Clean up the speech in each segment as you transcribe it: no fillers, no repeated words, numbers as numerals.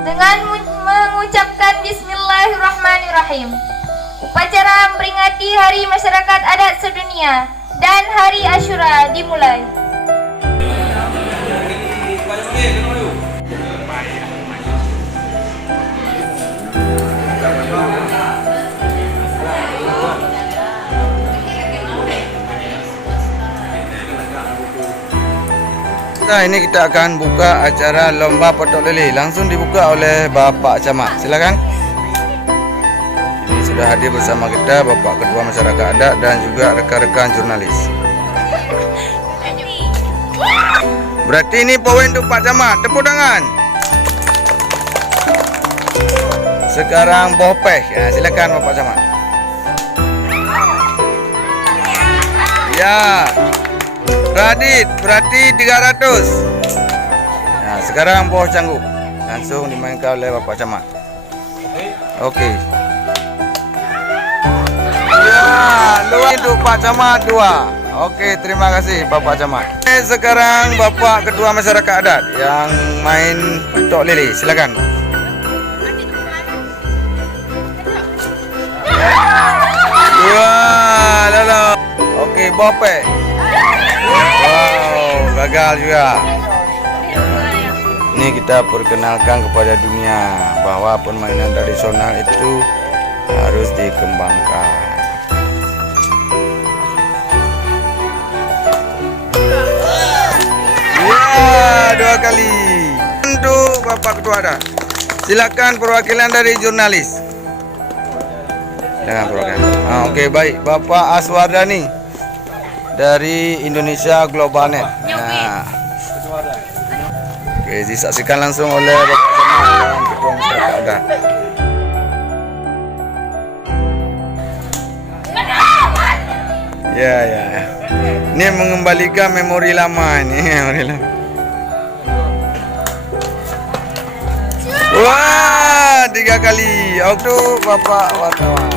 Dengan mengucapkan Bismillahirrahmanirrahim, upacara memperingati Hari Masyarakat Adat Sedunia dan Hari Asyura dimulai. Nah, ini kita akan buka acara lomba petok lele. Langsung dibuka oleh Bapak Camat. Silakan. Ini sudah hadir bersama kita Bapak Ketua Masyarakat Adat dan juga rekan-rekan jurnalis. Berarti ini poin untuk Pak Camat. Tepuk tangan. Sekarang bopeh. Ya, silakan Bapak Camat. Ya. Radit berarti 300. Nah, sekarang boh canggup langsung dimainkan oleh Bapak Camat. Oke. Ya, luar untuk Pak Camat 2. Oke, terima kasih Bapak Camat. Sekarang Bapak Ketua Masyarakat Adat yang main petok lele. Silakan. Wah, lalu. Oke, bopeh. Wow, gagal juga. Ini kita perkenalkan kepada dunia bahwa permainan tradisional itu harus dikembangkan. Ya, 2 kali. Untuk Bapak Ketua Adat. Silakan perwakilan dari jurnalis. Silakan perwakilan. Oke, baik. Bapak Aswardani dari Indonesia Global Net. Nah. Oke, disaksikan langsung oleh Bapak dan Ketua Masyarakat Adat. Ya, ya. Ini mengembalikan memori lama ini. Memori lama. Wah, 3 kali. Waktu Bapak wartawan.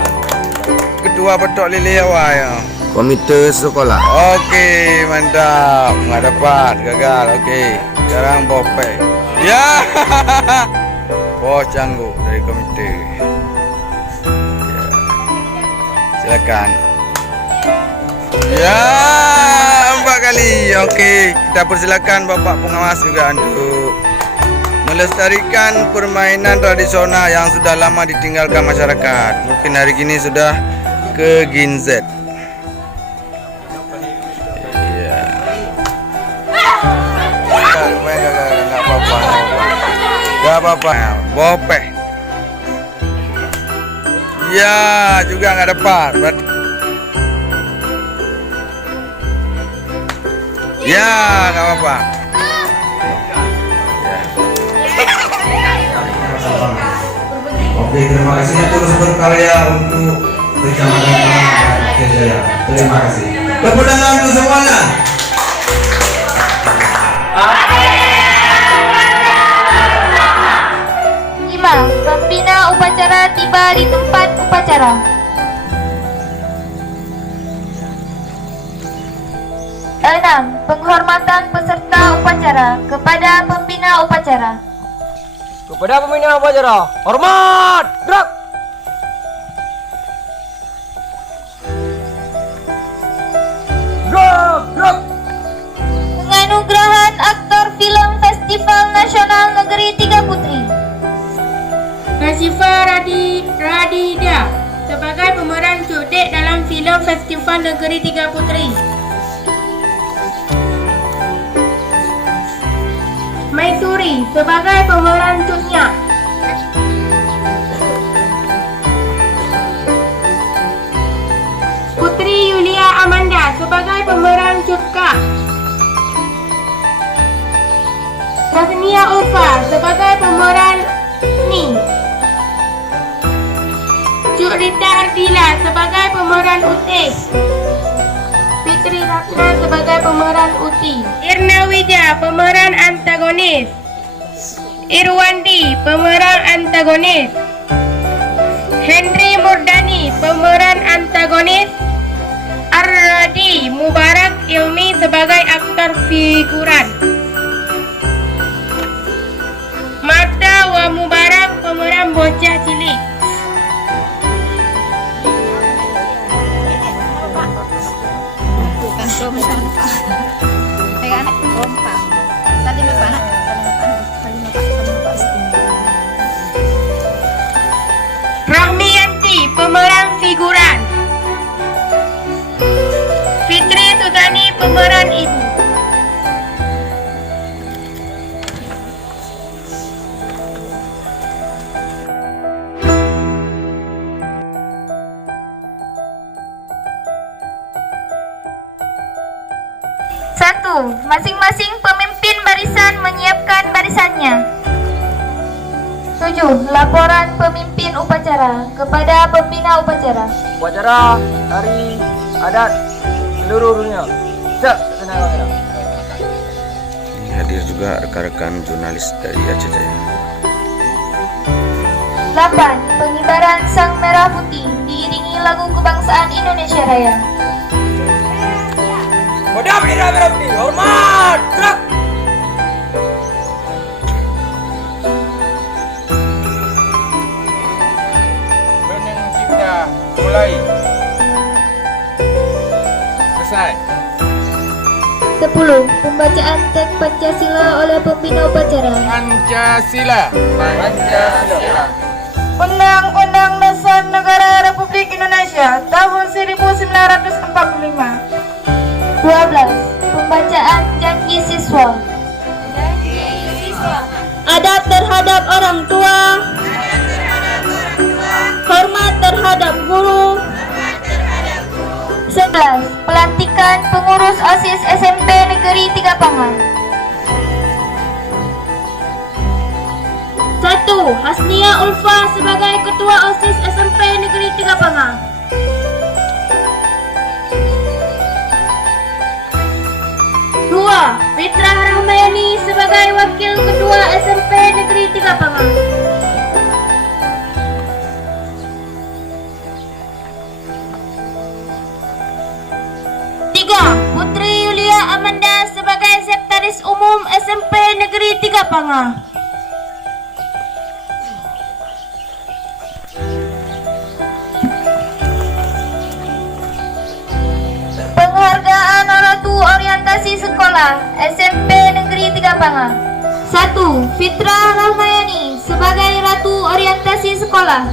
Ketua petok lele awal ya. Komite sekolah. Oke, mantap. Nggak dapat, gagal. Oke, sekarang bopeh. Ya, bos canggup dari komite. Ya. Silakan. Ya, 4 kali. Oke, kita persilakan Bapak pengawas juga untuk melestarikan permainan tradisional yang sudah lama ditinggalkan masyarakat. Mungkin hari ini sudah ke Ginzet. Gak apa-apa, bopeh. Ya, juga nggak dapat. Berarti ya, nggak apa-apa. Ya. Oke, terima kasih terus berkarya untuk Kecamatan Aceh Jaya. Terima kasih. Tepuk tangan untuk semuanya. Pembina upacara tiba di tempat upacara. Penghormatan peserta upacara kepada pembina upacara. Kepada pembina upacara, hormat, gerak. Gerak, gerak. Penganugerahan aktor film Festival Nasional Negeri Tiga Putri. Kasifa Radida sebagai pemeran Cudek dalam filem Festival Negeri Tiga Putri. Maisuri sebagai pemeran Cutnya. Putri Yulia Amanda sebagai pemeran Cutka. Rasnia Ulfa sebagai pemeran Ni. Cuk Rita Ardila sebagai pemeran Uti. Fitri Ratna sebagai pemeran Uti. Irna Wija pemeran antagonis. Irwandi pemeran antagonis. Henry Murdani pemeran antagonis. Ar-Radi Mubarak Ilmi sebagai aktor figuran. Mata wa Mubarak pemeran bocah cilik. Bukan rompak. Kayak anak rompak. Tadi lupa anak. Rahmiyanti pemeran figuran. Fitri Sutani pemeran ibu. Satu, masing-masing pemimpin barisan menyiapkan barisannya. 7. Laporan pemimpin upacara kepada pembina upacara. Upacara hari adat seluruh dunia. Siap, tenang kamera. Ini hadir juga rekan-rekan jurnalis dari Aceh Jaya. 8. Pengibaran Sang Merah Putih diiringi lagu kebangsaan Indonesia Raya. Kodam bendera merah putih. Hormat. Gerak. Bening kita mulai. Selesai. 10. Pembacaan teks Pancasila oleh pembina upacara. Pancasila. Pancasila. Undang-Undang Dasar Negara Republik Indonesia tahun 1945. 12. Pembacaan janji siswa. Adab terhadap orang tua. Hormat terhadap guru. 11. Pelantikan pengurus OSIS SMP Negeri Tigapangan. 1. Hasnia Ulfa sebagai Ketua OSIS SMP Negeri Tigapangan. 2. Fitra Rahmayani sebagai Wakil Ketua SMP Negeri Tigapangan. 3. Putri Yulia Amanda sebagai Sekretaris Umum SMP Negeri Tigapangan. 4. Penghargaan Ratu Orientasi Sekolah SMP Negeri Tigapangan. 1. Fitra Rahmayani sebagai Ratu Orientasi Sekolah. 2.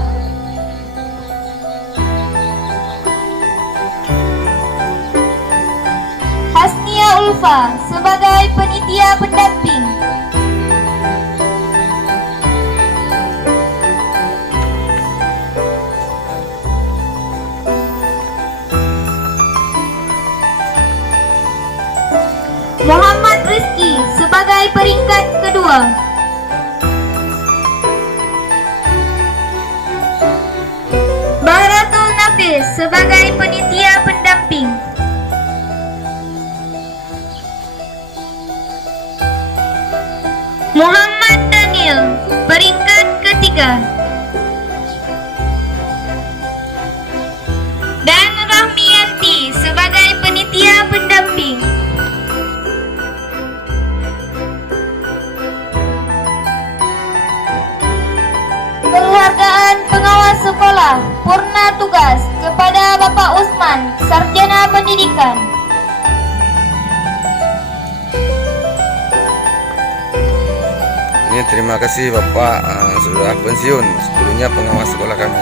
Hasnia Ulfa sebagai Penitia Pendamping. 3. Muhammad Rizki sebagai peringkat kedua. 4. Baratul Nafis sebagai Penitia Pendamping. 5. Muhammad Daniel peringkat ketiga. Dan Rahmiyanti sebagai Penitia Pendamping. Penghargaan pengawas sekolah purna tugas kepada Bapak Usman, Sarjana Pendidikan. Ini terima kasih Bapak sudah pensiun, sebelumnya pengawas sekolah kami.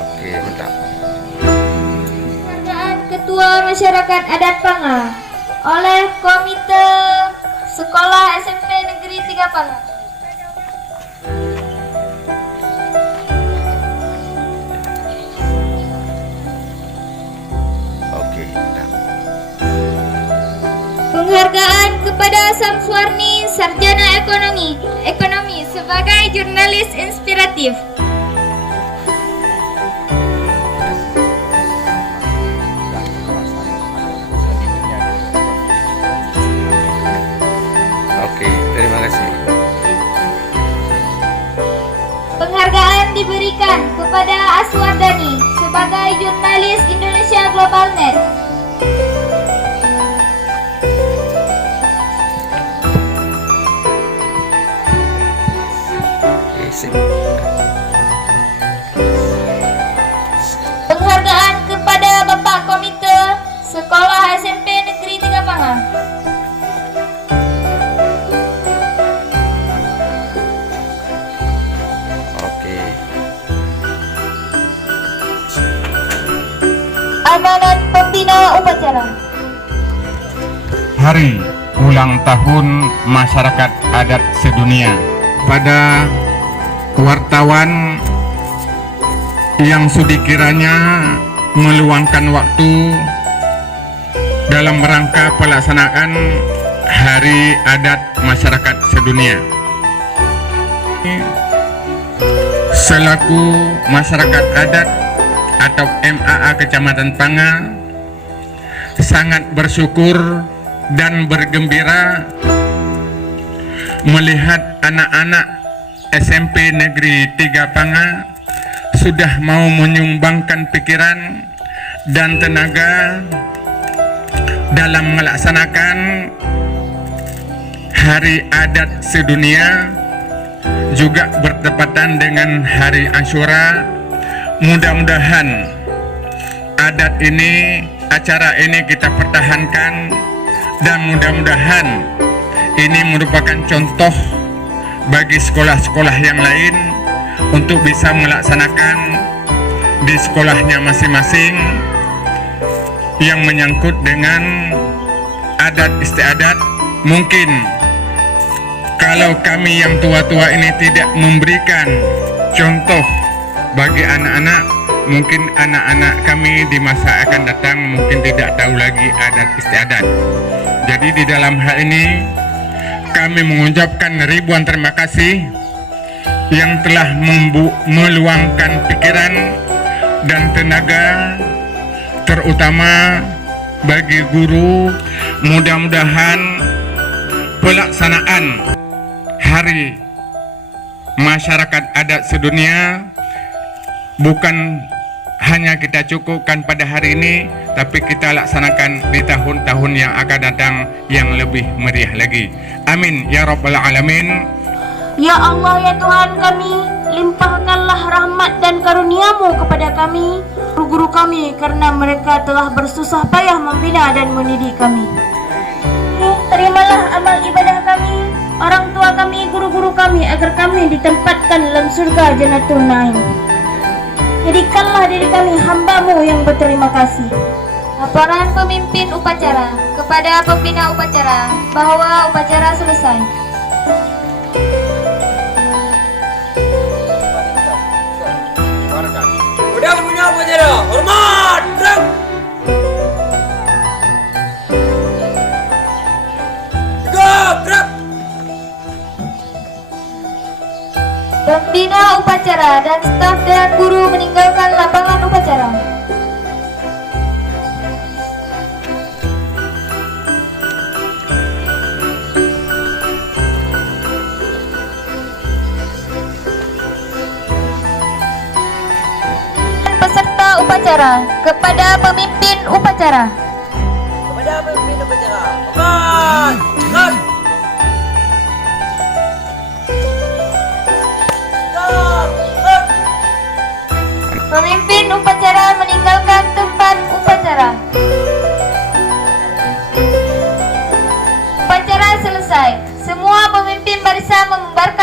Oke, mantap. Penghargaan Ketua Masyarakat Adat Panga oleh Komite Sekolah SMP Negeri Tigapangan. Oke, mantap. Penghargaan kepada Samsuarni Sarjana Ekonomi sebagai jurnalis inspiratif. Oke, terima kasih. Penghargaan diberikan kepada Aswandani sebagai jurnalis Indonesia Global Net. Oke, sip. Penghargaan kepada Bapak Komite Sekolah SMP Negeri Tigapanga. Oke. Amanat Pembina Upacara. Hari ulang tahun masyarakat adat sedunia. Pada wartawan yang sudi kiranya meluangkan waktu dalam rangka pelaksanaan Hari Adat Masyarakat Sedunia. Selaku masyarakat adat atau MAA Kecamatan Panga, sangat bersyukur dan bergembira melihat anak-anak SMP Negeri 3 Panga sudah mau menyumbangkan pikiran dan tenaga dalam melaksanakan Hari Adat Sedunia, juga bertepatan dengan Hari Asyura. Mudah-mudahan adat ini, acara ini kita pertahankan, dan mudah-mudahan ini merupakan contoh bagi sekolah-sekolah yang lain untuk bisa melaksanakan di sekolahnya masing-masing yang menyangkut dengan adat istiadat. Mungkin kalau kami yang tua-tua ini tidak memberikan contoh bagi anak-anak, mungkin anak-anak kami di masa akan datang mungkin tidak tahu lagi adat istiadat. Jadi di dalam hal ini kami mengucapkan ribuan terima kasih yang telah meluangkan pikiran dan tenaga, terutama bagi guru. Mudah-mudahan pelaksanaan Hari Masyarakat Adat Sedunia bukan hanya kita cukupkan pada hari ini, tapi kita laksanakan di tahun-tahun yang akan datang yang lebih meriah lagi. Amin ya rabbal alamin. Ya Allah, ya Tuhan kami, limpahkanlah rahmat dan karunia-Mu kepada kami, guru-guru kami, karena mereka telah bersusah payah membina dan mendidik kami. Terimalah amal ibadah kami, orang tua kami, guru-guru kami, agar kami ditempatkan dalam surga Jannatul Naim. Jadikanlah diri kami hamba-Mu yang berterima kasih. Laporan pemimpin upacara kepada pembina upacara bahwa upacara selesai. Udah punya upacara. Hormat. Gerak. Gerak. Pembina upacara dan staf dan guru meninggalkan lapangan upacara. Peserta upacara kepada pemimpin upacara. Kepada pemimpin upacara. Hormat. Gerak. Pemimpin upacara meninggalkan tempat upacara. Upacara selesai. Semua pemimpin barisan membubarkan